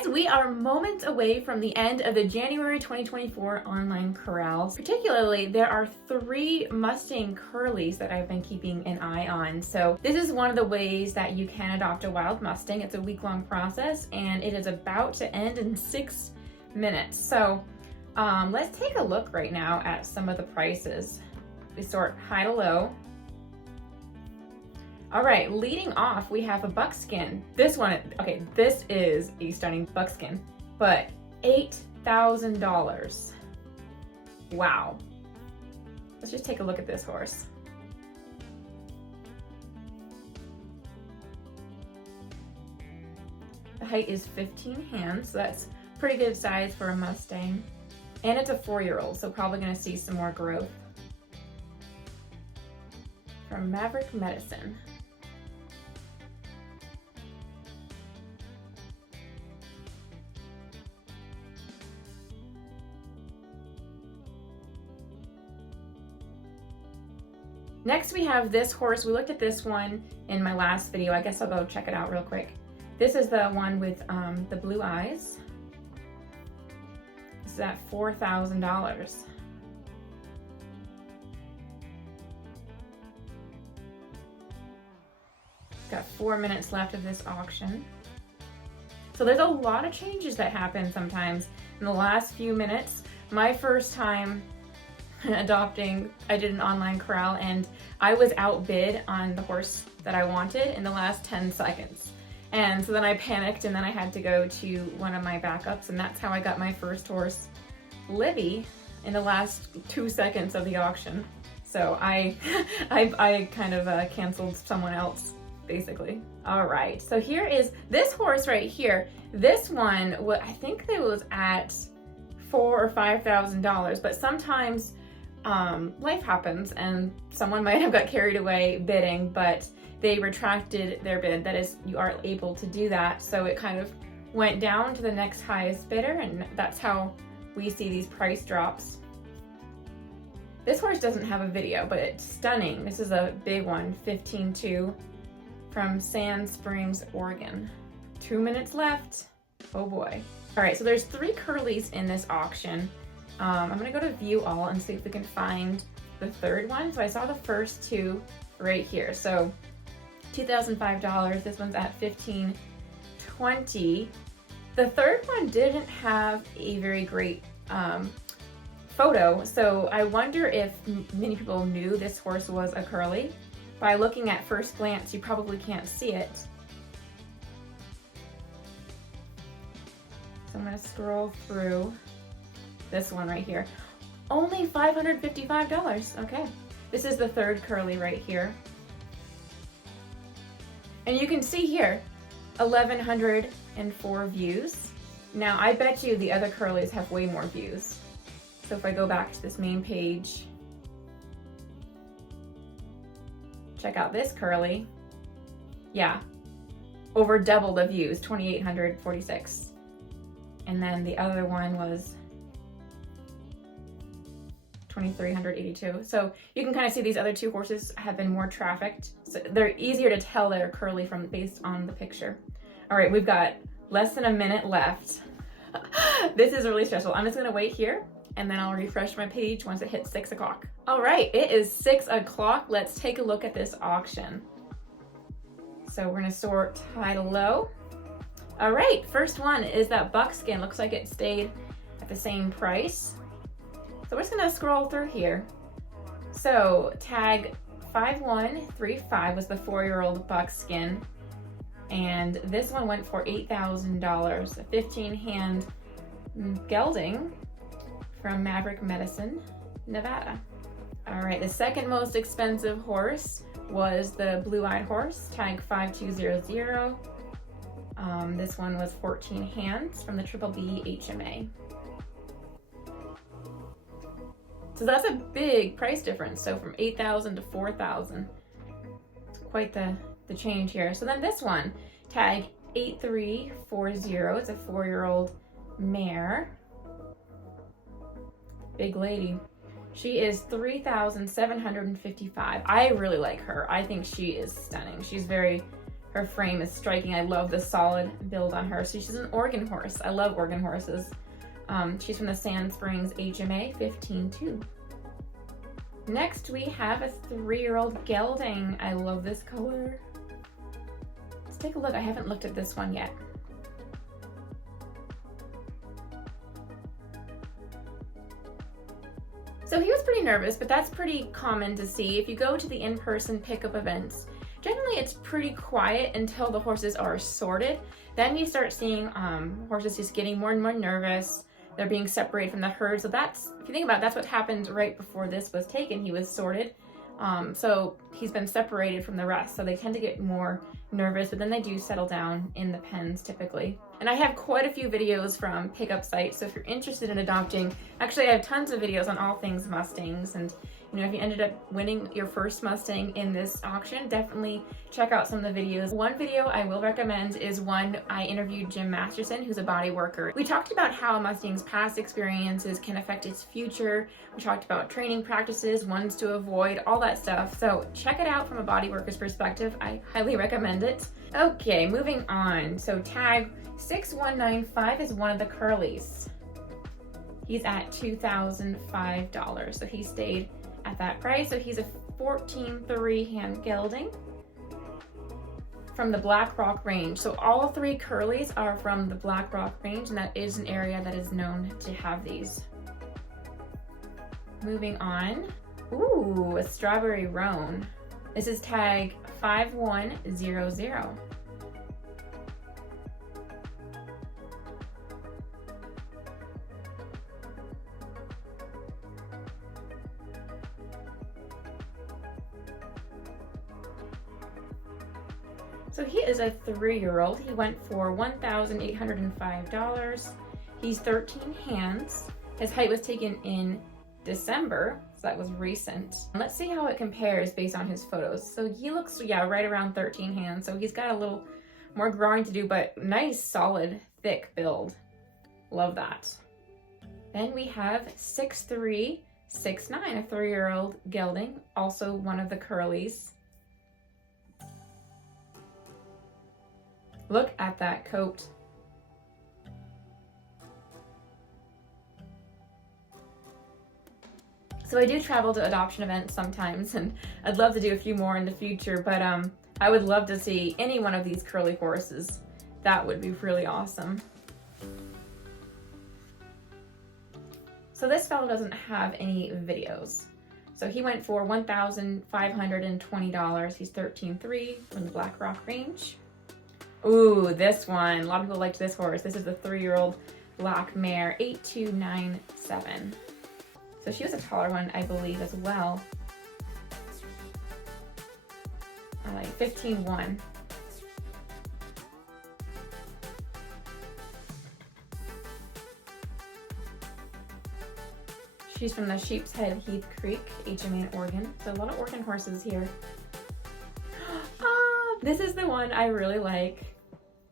guys, we are moments away from the end of the January 2024 Online Corral. Particularly, there are 3 Mustang curlies that I've been keeping an eye on. So this is one of the ways that you can adopt a wild Mustang. It's a week-long process and it is about to end in 6 minutes. So let's take a look right now at some of the prices. We sort high to low. All right, leading off, we have a buckskin. This one, okay, this is a stunning buckskin, but $8,000. Wow. Let's just take a look at this horse. The height is 15 hands, so that's pretty good size for a Mustang. And it's a 4-year-old, so probably gonna see some more growth. From Maverick Medicine. Next we have this horse. We looked at this one in my last video. I guess I'll go check it out real quick. This is the one with the blue eyes. This is at $4,000. Got 4 minutes left of this auction. So there's a lot of changes that happen sometimes in the last few minutes. My first time adopting, I did an online corral and I was outbid on the horse that I wanted in the last 10 seconds. And so then I panicked and then I had to go to one of my backups, and that's how I got my first horse, Libby, in the last 2 seconds of the auction. So I kind of canceled someone else, basically. All right, so here is this horse right here. This one, I think it was at $4,000 or $5,000, but sometimes life happens and someone might have got carried away bidding, but they retracted their bid. That is, you are able to do that. So it kind of went down to the next highest bidder, and that's how we see these price drops. This horse doesn't have a video, but it's stunning. This is a big one, 15.2 from Sand Springs, Oregon. 2 minutes left. Oh boy. All right, so there's 3 curlies in this auction. I'm gonna go to view all and see if we can find the third one. So I saw the first 2 right here. So $2,005, this one's at $1,520. The third one didn't have a very great photo. So I wonder if many people knew this horse was a curly. By looking at first glance, you probably can't see it. So I'm gonna scroll through this one right here. Only $555, okay. This is the third curly right here. And you can see here, 1,104 views. Now I bet you the other curlies have way more views. So if I go back to this main page, check out this curly. Yeah, over double the views, 2,846. And then the other one was 2,382. So you can kind of see these other 2 horses have been more trafficked. So they're easier to tell they're curly from based on the picture. All right, we've got less than a minute left. This is really stressful. I'm just gonna wait here and then I'll refresh my page once it hits 6 o'clock. All right, it is 6 o'clock. Let's take a look at this auction. So we're gonna sort high to low. All right, first one is that buckskin. Looks like it stayed at the same price. So we're just gonna scroll through here. So tag 5135 was the 4-year-old buckskin. And this one went for $8,000, a 15-hand gelding from Maverick Medicine, Nevada. All right, the second most expensive horse was the blue-eyed horse, tag 5200. This one was 14 hands from the Triple B HMA. So that's a big price difference. So from $8,000 to $4,000. It's quite the change here. So then this one, tag 8340. It's a 4-year-old mare. Big lady. She is $3,755. I really like her. I think she is stunning. She's very Her frame is striking. I love the solid build on her. So she's an Oregon horse. I love Oregon horses. She's from the Sand Springs HMA 15-2. Next, we have a 3-year-old gelding. I love this color. Let's take a look. I haven't looked at this one yet. So he was pretty nervous, but that's pretty common to see. If you go to the in-person pickup events, generally it's pretty quiet until the horses are sorted. Then you start seeing horses just getting more and more nervous. They're being separated from the herd. So that's, if you think about it, that's what happened right before this was taken. He was sorted. So he's been separated from the rest. So they tend to get more nervous, but then they do settle down in the pens typically. And I have quite a few videos from pickup sites. So if you're interested in adopting, actually I have tons of videos on all things Mustangs. And you know, if you ended up winning your first Mustang in this auction, definitely check out some of the videos. One video I will recommend is one I interviewed Jim Masterson, who's a body worker. We talked about how a Mustang's past experiences can affect its future. We talked about training practices, ones to avoid, all that stuff. So check it out from a body worker's perspective. I highly recommend it. Okay, moving on. So tag 6195 is one of the curlies. He's at $2,005. So he stayed at that price. So he's a 14-3 hand gelding from the Black Rock range. So all 3 curlies are from the Black Rock range, and that is an area that is known to have these. Moving on. Ooh, a strawberry roan. This is tag 5100. So he is a 3-year-old. He went for $1,805. He's 13 hands. His height was taken in December, so that was recent. Let's see how it compares based on his photos. So he looks, yeah, right around 13 hands. So he's got a little more growing to do, but nice, solid, thick build. Love that. Then we have 6369, a 3-year-old gelding, also one of the curlies. Look at that coat. So I do travel to adoption events sometimes, and I'd love to do a few more in the future, but I would love to see any one of these curly horses. That would be really awesome. So this fellow doesn't have any videos. So he went for $1,520. He's 13-3 from the Black Rock range. Ooh, this one. A lot of people liked this horse. This is the 3-year-old black mare, 8297. So she was a taller one, I believe, as well. I like 15-1. She's from the Sheep's Head Heath Creek, HMA in Oregon. So a lot of Oregon horses here. Ah, this is the one I really like.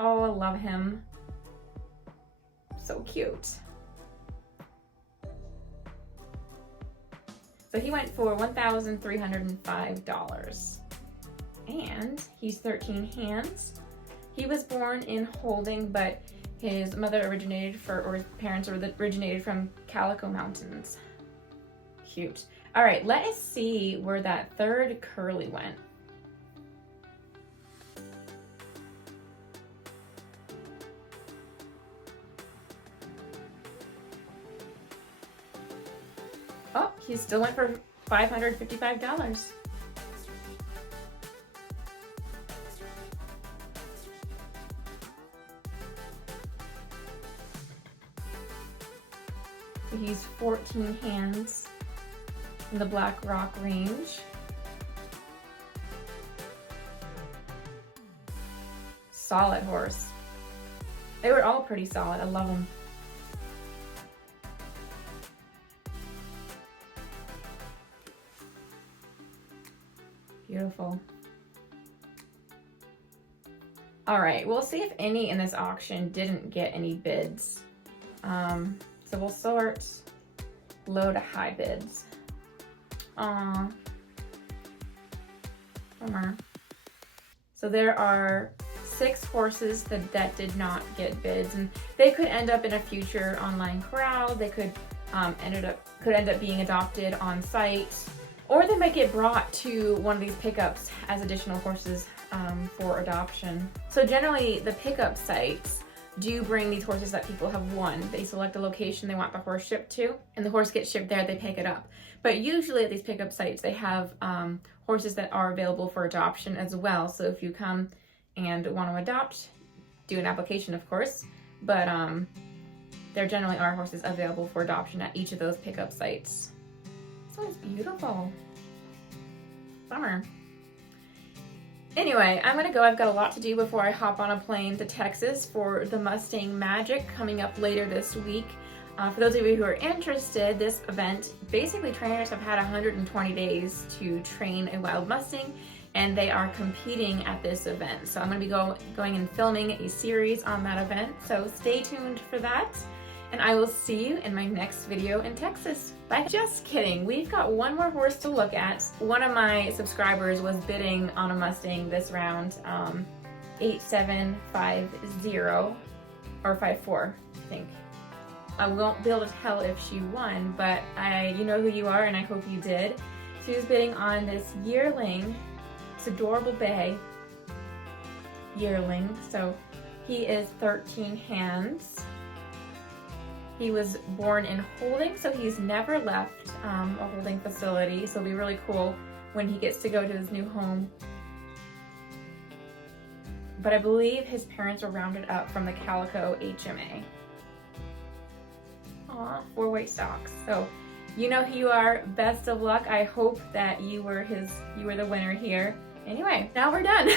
Oh, I love him. So cute. So he went for $1,305. And he's 13 hands. He was born in Holding, but his mother originated or his parents originated from Calico Mountains. Cute. All right, let us see where that 3rd curly went. Oh, he still went for $555. So he's 14 hands in the Black Rock range. Solid horse. They were all pretty solid. I love them. Beautiful. All right, we'll see if any in this auction didn't get any bids. So we'll sort low to high bids. Bummer. So there are 6 horses that did not get bids, and they could end up in a future online corral. They could end up being adopted on site, or they might get brought to one of these pickups as additional horses for adoption. So generally the pickup sites do bring these horses that people have won. They select a location they want the horse shipped to, and the horse gets shipped there, they pick it up. But usually at these pickup sites, they have horses that are available for adoption as well. So if you come and want to adopt, do an application, of course, but there generally are horses available for adoption at each of those pickup sites. So it's beautiful. Summer. Anyway, I'm gonna go. I've got a lot to do before I hop on a plane to Texas for the Mustang Magic coming up later this week. For those of you who are interested, this event, basically trainers have had 120 days to train a wild Mustang, and they are competing at this event. So I'm gonna be going and filming a series on that event, so stay tuned for that. And I will see you in my next video in Texas. Bye. Just kidding, we've got one more horse to look at. One of my subscribers was bidding on a Mustang this round, 8750 or 54, I think. I won't be able to tell if she won, but you know who you are, and I hope you did. She was bidding on this yearling, this adorable bay yearling. So he is 13 hands. He was born in holding, so he's never left a holding facility. So it'll be really cool when he gets to go to his new home. But I believe his parents were rounded up from the Calico HMA. Aw, 4 white stalks. So you know who you are. Best of luck. I hope that you were the winner here. Anyway, now we're done.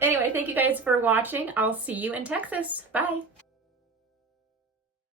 Anyway, thank you guys for watching. I'll see you in Texas. Bye.